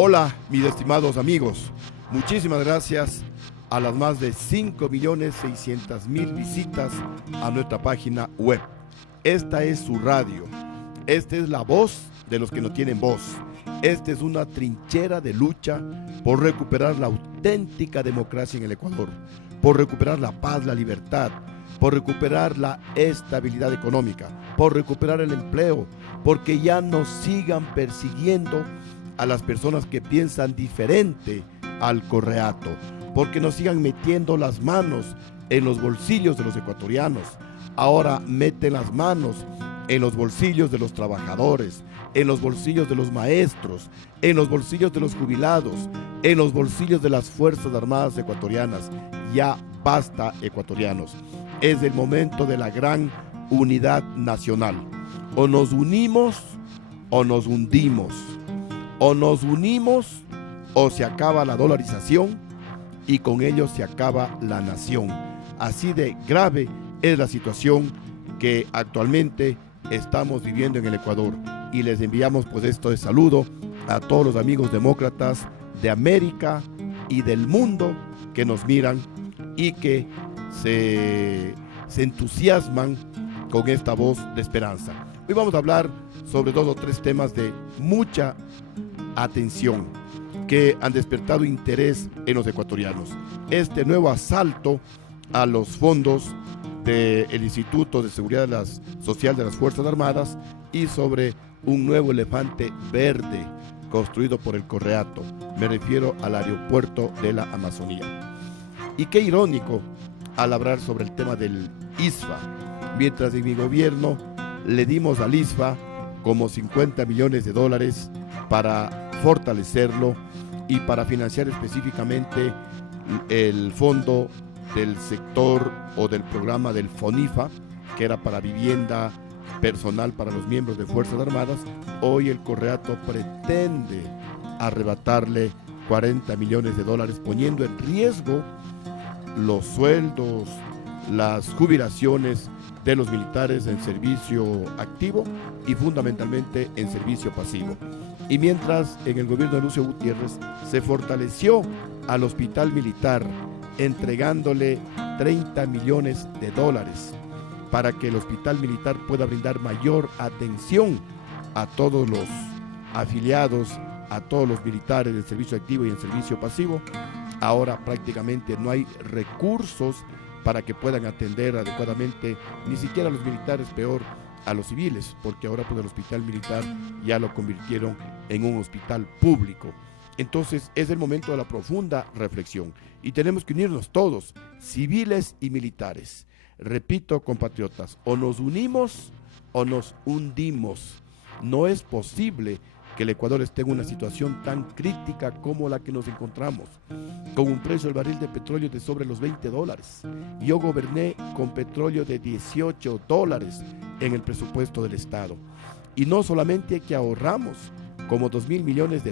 Hola, mis estimados amigos. Muchísimas gracias a las más de 5.600.000 visitas a nuestra página web. Esta es su radio. Esta es la voz de los que no tienen voz. Esta es una trinchera de lucha por recuperar la auténtica democracia en el Ecuador, por recuperar la paz, la libertad, por recuperar la estabilidad económica, por recuperar el empleo, porque ya no sigan persiguiendo a las personas que piensan diferente al correato, porque no sigan metiendo las manos en los bolsillos de los ecuatorianos. Ahora meten las manos en los bolsillos de los trabajadores, en los bolsillos de los maestros, en los bolsillos de los jubilados, en los bolsillos de las Fuerzas Armadas ecuatorianas. Ya basta, ecuatorianos. Es el momento de la gran unidad nacional. O nos unimos o nos hundimos. O nos unimos o se acaba la dolarización y con ello se acaba la nación. Así de grave es la situación que actualmente estamos viviendo en el Ecuador. Y les enviamos pues esto de saludo a todos los amigos demócratas de América y del mundo que nos miran y que se entusiasman con esta voz de esperanza. Hoy vamos a hablar sobre 2 o 3 temas de mucha atención que han despertado interés en los ecuatorianos. Este nuevo asalto a los fondos del Instituto de Seguridad Social de las Fuerzas Armadas y sobre un nuevo elefante verde construido por el correato. Me refiero al aeropuerto de la Amazonía. Y qué irónico al hablar sobre el tema del ISFA, mientras en mi gobierno le dimos al ISFA como $50 millones para fortalecerlo y para financiar específicamente el fondo del sector o del programa del FONIFA, que era para vivienda personal para los miembros de Fuerzas Armadas. Hoy el correato pretende arrebatarle $40 millones, poniendo en riesgo los sueldos, las jubilaciones de los militares en servicio activo y fundamentalmente en servicio pasivo. Y mientras en el gobierno de Lucio Gutiérrez se fortaleció al hospital militar entregándole $30 millones para que el hospital militar pueda brindar mayor atención a todos los afiliados, a todos los militares en servicio activo y en servicio pasivo, ahora prácticamente no hay recursos para que puedan atender adecuadamente ni siquiera a los militares, peor a los civiles, porque ahora pues el hospital militar ya lo convirtieron en un hospital público. Entonces es el momento de la profunda reflexión y tenemos que unirnos todos, civiles y militares. Repito, compatriotas, o nos unimos o nos hundimos. No es posible que el Ecuador esté en una situación tan crítica como la que nos encontramos, con un precio del barril de petróleo de sobre los $20. Yo goberné con petróleo de $18 en el presupuesto del Estado. Y no solamente que ahorramos como $2.000 millones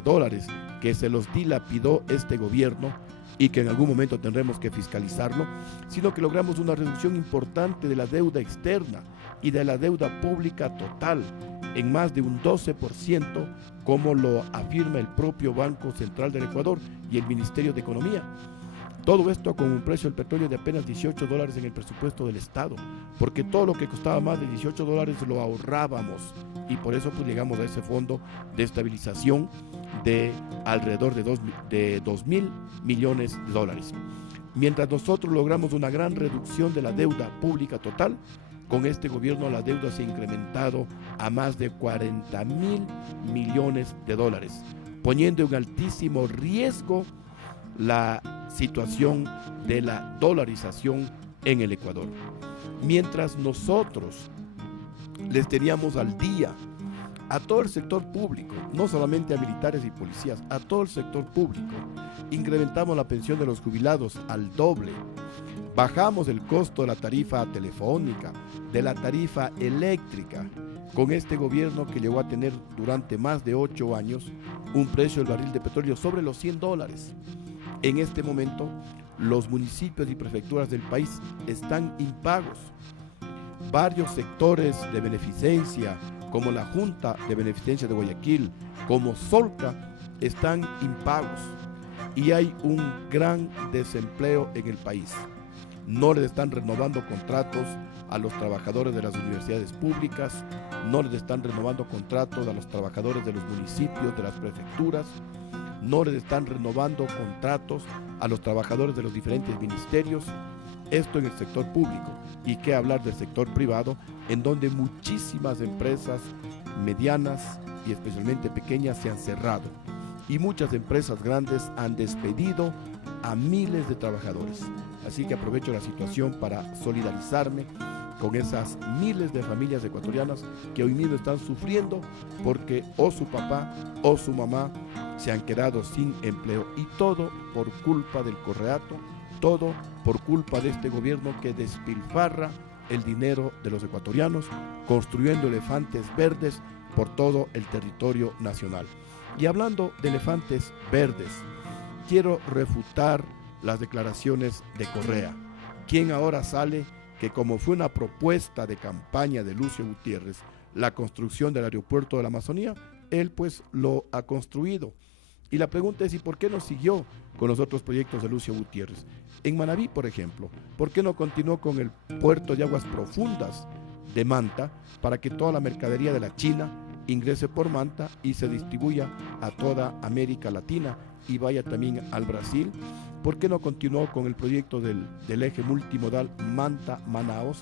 que se los dilapidó este gobierno y que en algún momento tendremos que fiscalizarlo, sino que logramos una reducción importante de la deuda externa y de la deuda pública total en más de un 12%, como lo afirma el propio Banco Central del Ecuador y el Ministerio de Economía. Todo esto con un precio del petróleo de apenas $18 en el presupuesto del Estado, porque todo lo que costaba más de $18 lo ahorrábamos y por eso pues llegamos a ese fondo de estabilización de alrededor de $2.000 millones. Mientras nosotros logramos una gran reducción de la deuda pública total, con este gobierno la deuda se ha incrementado a más de $40.000 millones, poniendo en altísimo riesgo la situación de la dolarización en el Ecuador. Mientras nosotros les teníamos al día a todo el sector público, no solamente a militares y policías, a todo el sector público, incrementamos la pensión de los jubilados al doble, bajamos el costo de la tarifa telefónica, de la tarifa eléctrica, con este gobierno que llegó a tener durante más de 8 años un precio del barril de petróleo sobre los $100. En este momento, los municipios y prefecturas del país están impagos. Varios sectores de beneficencia, como la Junta de Beneficencia de Guayaquil, como Solca, están impagos y hay un gran desempleo en el país. No les están renovando contratos a los trabajadores de las universidades públicas, no les están renovando contratos a los trabajadores de los municipios, de las prefecturas, no les están renovando contratos a los trabajadores de los diferentes ministerios. Esto en el sector público. Y qué hablar del sector privado, en donde muchísimas empresas medianas y especialmente pequeñas se han cerrado. Y muchas empresas grandes han despedido a miles de trabajadores. Así que aprovecho la situación para solidarizarme con esas miles de familias ecuatorianas que hoy mismo están sufriendo porque o su papá o su mamá se han quedado sin empleo, y todo por culpa del correato, todo por culpa de este gobierno que despilfarra el dinero de los ecuatorianos construyendo elefantes verdes por todo el territorio nacional. Y hablando de elefantes verdes, quiero refutar las declaraciones de Correa, quien ahora sale que como fue una propuesta de campaña de Lucio Gutiérrez, la construcción del aeropuerto de la Amazonía, él pues lo ha construido. Y la pregunta es, ¿y por qué no siguió con los otros proyectos de Lucio Gutiérrez? En Manabí, por ejemplo, ¿por qué no continuó con el puerto de aguas profundas de Manta para que toda la mercadería de la China ingrese por Manta y se distribuya a toda América Latina y vaya también al Brasil? ¿Por qué no continuó con el proyecto del eje multimodal Manta-Manaos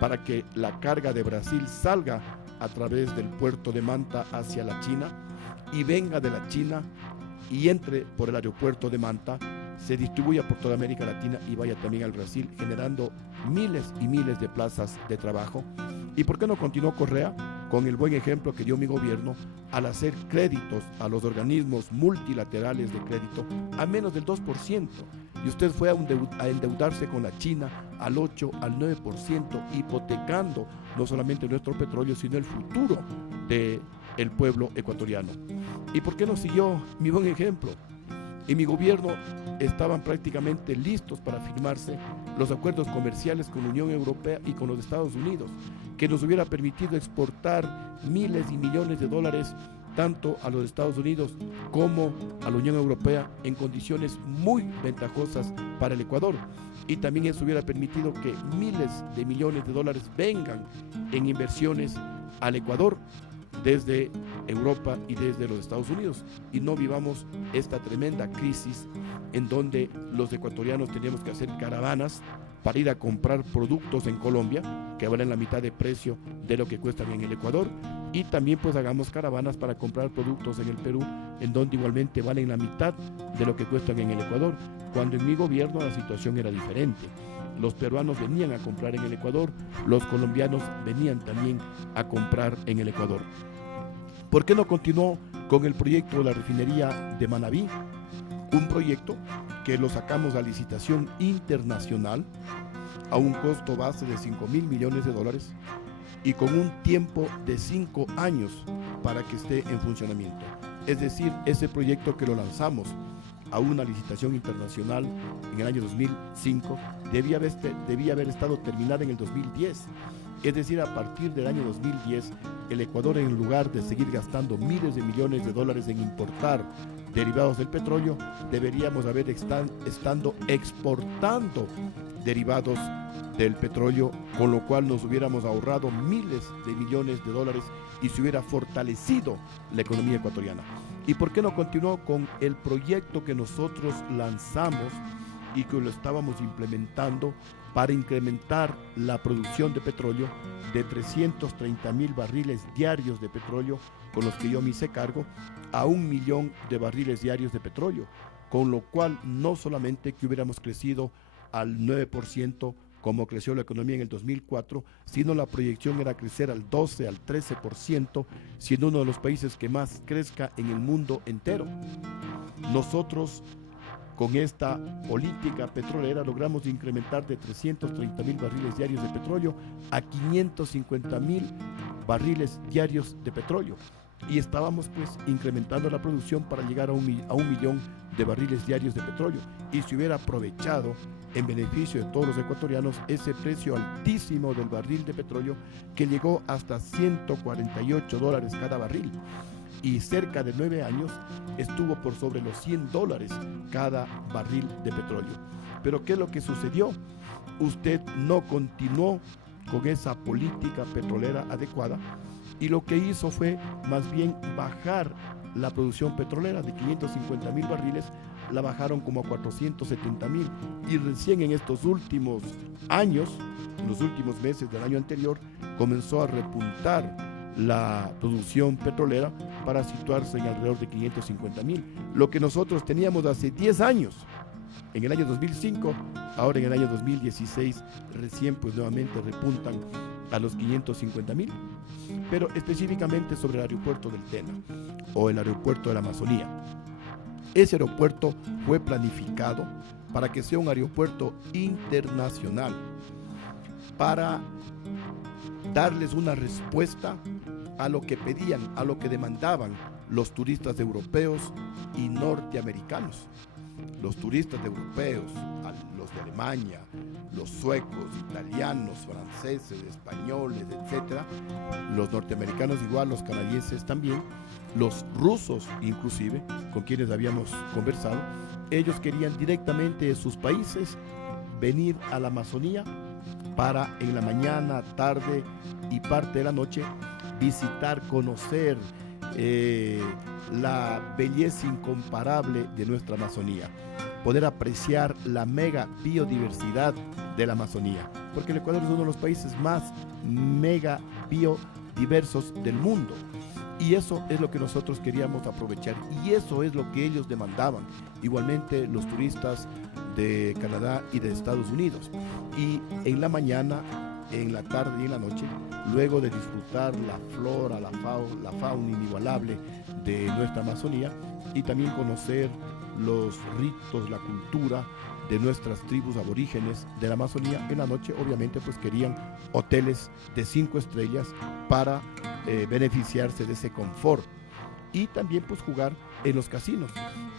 para que la carga de Brasil salga a través del puerto de Manta hacia la China y venga de la China y entre por el aeropuerto de Manta, se distribuya por toda América Latina y vaya también al Brasil, generando miles y miles de plazas de trabajo? ¿Y por qué no continuó Correa con el buen ejemplo que dio mi gobierno al hacer créditos a los organismos multilaterales de crédito a menos del 2%? Y usted fue a endeudarse con la China al 8, al 9%, hipotecando no solamente nuestro petróleo, sino el futuro del pueblo ecuatoriano. ¿Y por qué no siguió mi buen ejemplo? En mi gobierno estaban prácticamente listos para firmarse los acuerdos comerciales con la Unión Europea y con los Estados Unidos, que nos hubiera permitido exportar miles y millones de dólares tanto a los Estados Unidos como a la Unión Europea en condiciones muy ventajosas para el Ecuador. Y también eso hubiera permitido que miles de millones de dólares vengan en inversiones al Ecuador desde Europa y desde los Estados Unidos, y no vivamos esta tremenda crisis en donde los ecuatorianos teníamos que hacer caravanas para ir a comprar productos en Colombia que valen la mitad de precio de lo que cuestan en el Ecuador, y también pues hagamos caravanas para comprar productos en el Perú en donde igualmente valen la mitad de lo que cuestan en el Ecuador, cuando en mi gobierno la situación era diferente. Los peruanos venían a comprar en el Ecuador, los colombianos venían también a comprar en el Ecuador. ¿Por qué no continuó con el proyecto de la refinería de Manabí? Un proyecto que lo sacamos a licitación internacional a un costo base de 5.000 millones de dólares y con un tiempo de 5 años para que esté en funcionamiento. Es decir, ese proyecto que lo lanzamos a una licitación internacional en el año 2005 debía haber estado terminada en el 2010. Es decir, a partir del año 2010, el Ecuador, en lugar de seguir gastando miles de millones de dólares en importar derivados del petróleo, deberíamos haber estando exportando derivados del petróleo, con lo cual nos hubiéramos ahorrado miles de millones de dólares y se hubiera fortalecido la economía ecuatoriana. ¿Y por qué no continuó con el proyecto que nosotros lanzamos y que lo estábamos implementando para incrementar la producción de petróleo de 330.000 barriles diarios de petróleo, con los que yo me hice cargo, a 1 millón de barriles diarios de petróleo, con lo cual no solamente que hubiéramos crecido al 9% como creció la economía en el 2004, sino la proyección era crecer al 12, al 13%, siendo uno de los países que más crezca en el mundo entero. Nosotros, con esta política petrolera, logramos incrementar de 330.000 barriles diarios de petróleo a 550.000 barriles diarios de petróleo. Y estábamos pues incrementando la producción para llegar a un millón de barriles diarios de petróleo. Y se hubiera aprovechado en beneficio de todos los ecuatorianos ese precio altísimo del barril de petróleo, que llegó hasta $148 cada barril. y cerca de 9 años estuvo por sobre los $100 cada barril de petróleo. Pero ¿qué es lo que sucedió? Usted no continuó con esa política petrolera adecuada y lo que hizo fue más bien bajar la producción petrolera de 550,000 barriles, la bajaron como a 470,000 y recién en estos últimos años, en los últimos meses del año anterior, comenzó a repuntar la producción petrolera para situarse en alrededor de 550,000. Lo que nosotros teníamos hace 10 años, en el año 2005, ahora en el año 2016, recién pues nuevamente repuntan a los 550,000. Pero específicamente sobre el aeropuerto del Tena o el aeropuerto de la Amazonía. Ese aeropuerto fue planificado para que sea un aeropuerto internacional, para darles una respuesta a lo que pedían, a lo que demandaban los turistas europeos y norteamericanos. Los turistas europeos, los de Alemania, los suecos, italianos, franceses, españoles, etcétera, los norteamericanos igual, los canadienses también, los rusos inclusive, con quienes habíamos conversado, ellos querían directamente de sus países venir a la Amazonía para en la mañana, tarde y parte de la noche visitar, conocer la belleza incomparable de nuestra Amazonía, poder apreciar la mega biodiversidad de la Amazonía, porque el Ecuador es uno de los países más mega biodiversos del mundo. Y eso es lo que nosotros queríamos aprovechar y eso es lo que ellos demandaban, igualmente los turistas de Canadá y de Estados Unidos. Y en la mañana, en la tarde y en la noche, luego de disfrutar la flora, la fauna inigualable de nuestra Amazonía y también conocer los ritos, la cultura de nuestras tribus aborígenes de la Amazonía, en la noche obviamente pues querían hoteles de 5 estrellas para beneficiarse de ese confort y también pues jugar en los casinos.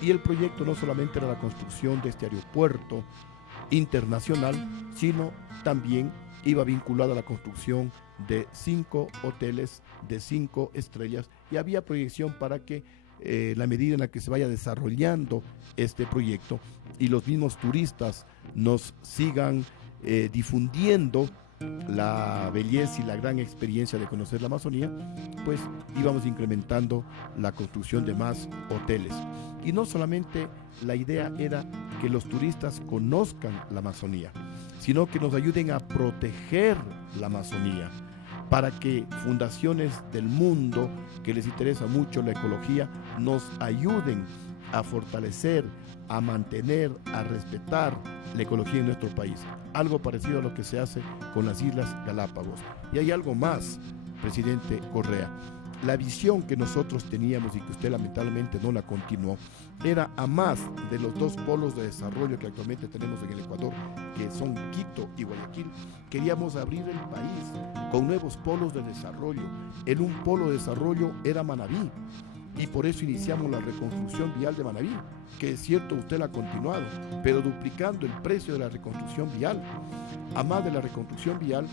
Y el proyecto no solamente era la construcción de este aeropuerto internacional, sino también iba vinculado a la construcción de 5 hoteles de 5 estrellas y había proyección para que la medida en la que se vaya desarrollando este proyecto y los mismos turistas nos sigan difundiendo la belleza y la gran experiencia de conocer la Amazonía, pues íbamos incrementando la construcción de más hoteles. Y no solamente la idea era que los turistas conozcan la Amazonía, sino que nos ayuden a proteger la Amazonía, para que fundaciones del mundo que les interesa mucho la ecología nos ayuden a fortalecer, a mantener, a respetar la ecología en nuestro país. Algo parecido a lo que se hace con las Islas Galápagos. Y hay algo más, presidente Correa. La visión que nosotros teníamos y que usted lamentablemente no la continuó, era a más de los 2 polos de desarrollo que actualmente tenemos en el Ecuador, que son Quito y Guayaquil. Queríamos abrir el país con nuevos polos de desarrollo. En un polo de desarrollo era Manabí, y por eso iniciamos la reconstrucción vial de Manabí, que es cierto usted la ha continuado, pero duplicando el precio de la reconstrucción vial. A más de la reconstrucción vial,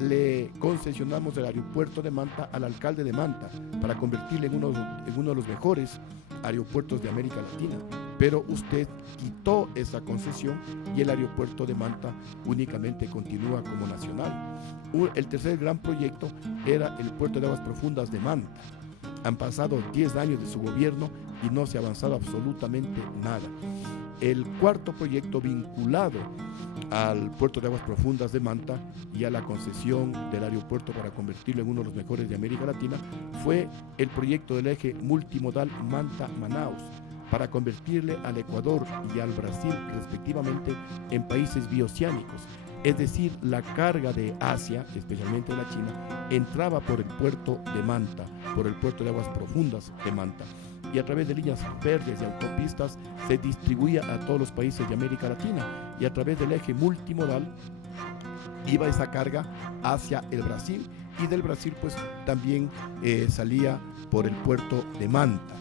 le concesionamos el aeropuerto de Manta al alcalde de Manta para convertirle en uno de los mejores aeropuertos de América Latina. Pero usted quitó esa concesión y el aeropuerto de Manta únicamente continúa como nacional. El tercer gran proyecto era el puerto de aguas profundas de Manta. Han pasado 10 años de su gobierno y no se ha avanzado absolutamente nada. El cuarto proyecto vinculado al puerto de aguas profundas de Manta y a la concesión del aeropuerto para convertirlo en uno de los mejores de América Latina fue el proyecto del eje multimodal Manta-Manaus para convertirle al Ecuador y al Brasil respectivamente en países bioceánicos. Es decir, la carga de Asia, especialmente de la China, entraba por el puerto de Manta, por el puerto de aguas profundas de Manta, y a través de líneas verdes y autopistas se distribuía a todos los países de América Latina, y a través del eje multimodal iba esa carga hacia el Brasil, y del Brasil pues también salía por el puerto de Manta.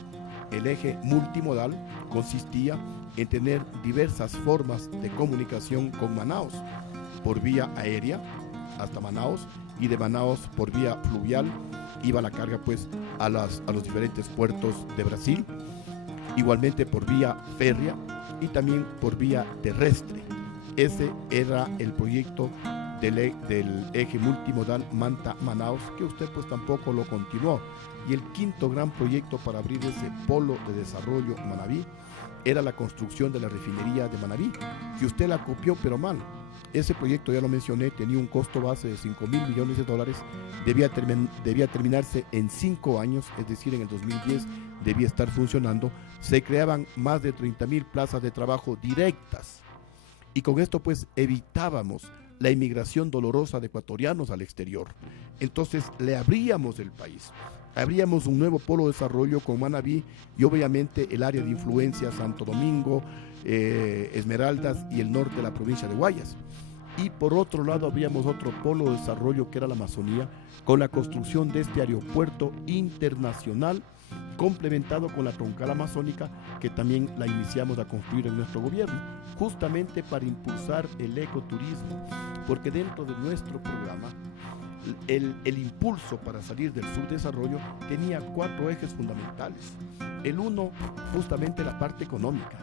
El eje multimodal consistía en tener diversas formas de comunicación con Manaus, por vía aérea hasta Manaus, y de Manaus por vía fluvial iba la carga pues a los diferentes puertos de Brasil, igualmente por vía férrea y también por vía terrestre. Ese era el proyecto del eje multimodal Manta-Manaus, que usted pues tampoco lo continuó. Y el quinto gran proyecto para abrir ese polo de desarrollo Manabí era la construcción de la refinería de Manabí, que usted la copió pero mal. Ese proyecto, ya lo mencioné, tenía un costo base de 5.000 millones de dólares, debía terminarse en 5 años, es decir, en el 2010 debía estar funcionando. Se creaban más de 30.000 plazas de trabajo directas, y con esto pues evitábamos la inmigración dolorosa de ecuatorianos al exterior. Entonces le abríamos el país, abríamos un nuevo polo de desarrollo con Manabí y obviamente el área de influencia Santo Domingo, Esmeraldas y el norte de la provincia de Guayas. Y por otro lado abríamos otro polo de desarrollo que era la Amazonía, con la construcción de este aeropuerto internacional complementado con la troncal amazónica, que también la iniciamos a construir en nuestro gobierno, justamente para impulsar el ecoturismo, porque dentro de nuestro programa el impulso para salir del subdesarrollo tenía 4 ejes fundamentales. El uno, justamente la parte económica,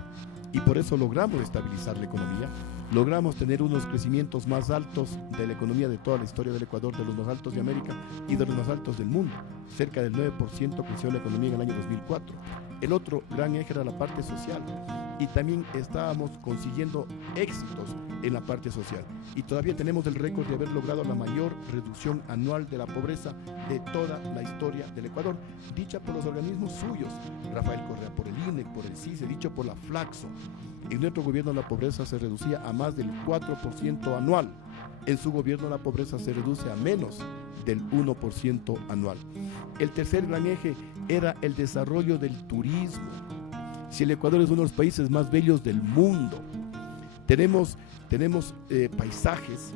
y por eso logramos estabilizar la economía, logramos tener unos crecimientos más altos de la economía de toda la historia del Ecuador, de los más altos de América y de los más altos del mundo. Cerca del 9% creció la economía en el año 2004. El otro gran eje era la parte social, y también estábamos consiguiendo éxitos en la parte social, y todavía tenemos el récord de haber logrado la mayor reducción anual de la pobreza de toda la historia del Ecuador, dicha por los organismos suyos, Rafael Correa, por el INE, por el CICE, dicho por la Flaxo. En nuestro gobierno la pobreza se reducía a más del 4% anual. En su gobierno la pobreza se reduce a menos del 1% anual. El tercer gran eje era el desarrollo del turismo. Si el Ecuador es uno de los países más bellos del mundo, tenemos paisajes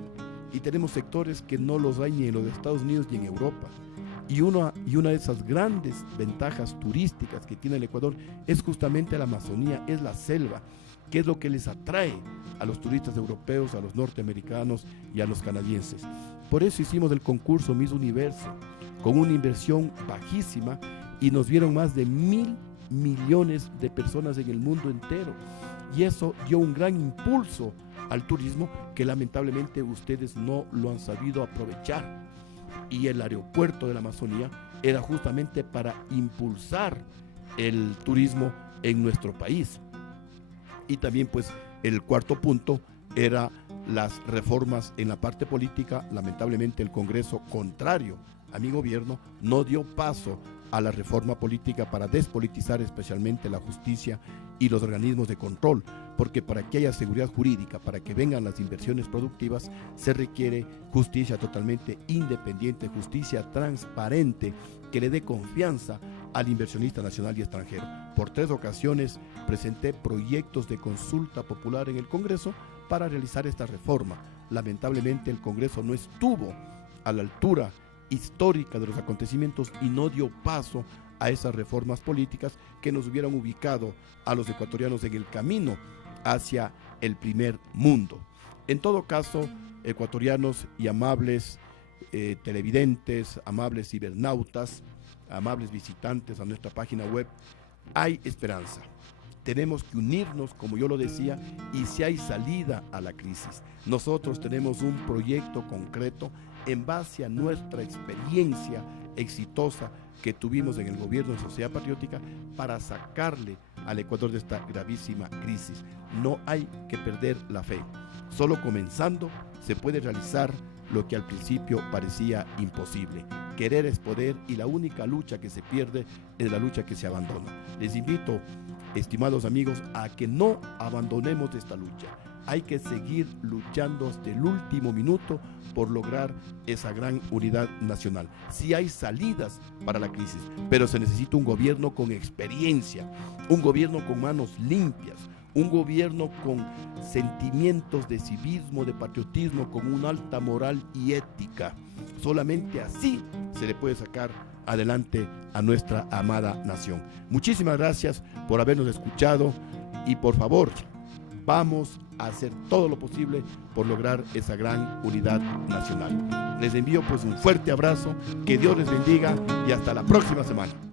y tenemos sectores que no los hay ni en los Estados Unidos ni en Europa. Y una de esas grandes ventajas turísticas que tiene el Ecuador es justamente la Amazonía, es la selva, que es lo que les atrae a los turistas europeos, a los norteamericanos y a los canadienses. Por eso hicimos el concurso Miss Universo, con una inversión bajísima, y nos vieron más de 1.000 millones de personas en el mundo entero. Y eso dio un gran impulso al turismo que lamentablemente ustedes no lo han sabido aprovechar. Y el aeropuerto de la Amazonía era justamente para impulsar el turismo en nuestro país. Y también pues el cuarto punto era las reformas en la parte política. Lamentablemente el Congreso, contrario a mi gobierno, no dio paso a la reforma política para despolitizar especialmente la justicia y los organismos de control, porque para que haya seguridad jurídica, para que vengan las inversiones productivas, se requiere justicia totalmente independiente, justicia transparente, que le dé confianza al inversionista nacional y extranjero. Por 3 ocasiones presenté proyectos de consulta popular en el Congreso para realizar esta reforma. Lamentablemente el Congreso no estuvo a la altura histórica de los acontecimientos y no dio paso a esas reformas políticas que nos hubieran ubicado a los ecuatorianos en el camino hacia el primer mundo. En todo caso, ecuatorianos y amables televidentes, amables cibernautas, amables visitantes a nuestra página web, hay esperanza. Tenemos que unirnos, como yo lo decía, y si hay salida a la crisis. Nosotros tenemos un proyecto concreto en base a nuestra experiencia exitosa que tuvimos en el gobierno de Sociedad Patriótica para sacarle al Ecuador de esta gravísima crisis. No hay que perder la fe. Solo comenzando se puede realizar lo que al principio parecía imposible. Querer es poder, y la única lucha que se pierde es la lucha que se abandona. Les invito, estimados amigos, a que no abandonemos esta lucha. Hay que seguir luchando hasta el último minuto por lograr esa gran unidad nacional. Sí hay salidas para la crisis, pero se necesita un gobierno con experiencia, un gobierno con manos limpias, un gobierno con sentimientos de civismo, de patriotismo, con una alta moral y ética. Solamente así se le puede sacar adelante a nuestra amada nación. Muchísimas gracias por habernos escuchado, y por favor, vamos a hacer todo lo posible por lograr esa gran unidad nacional. Les envío pues un fuerte abrazo, que Dios les bendiga y hasta la próxima semana.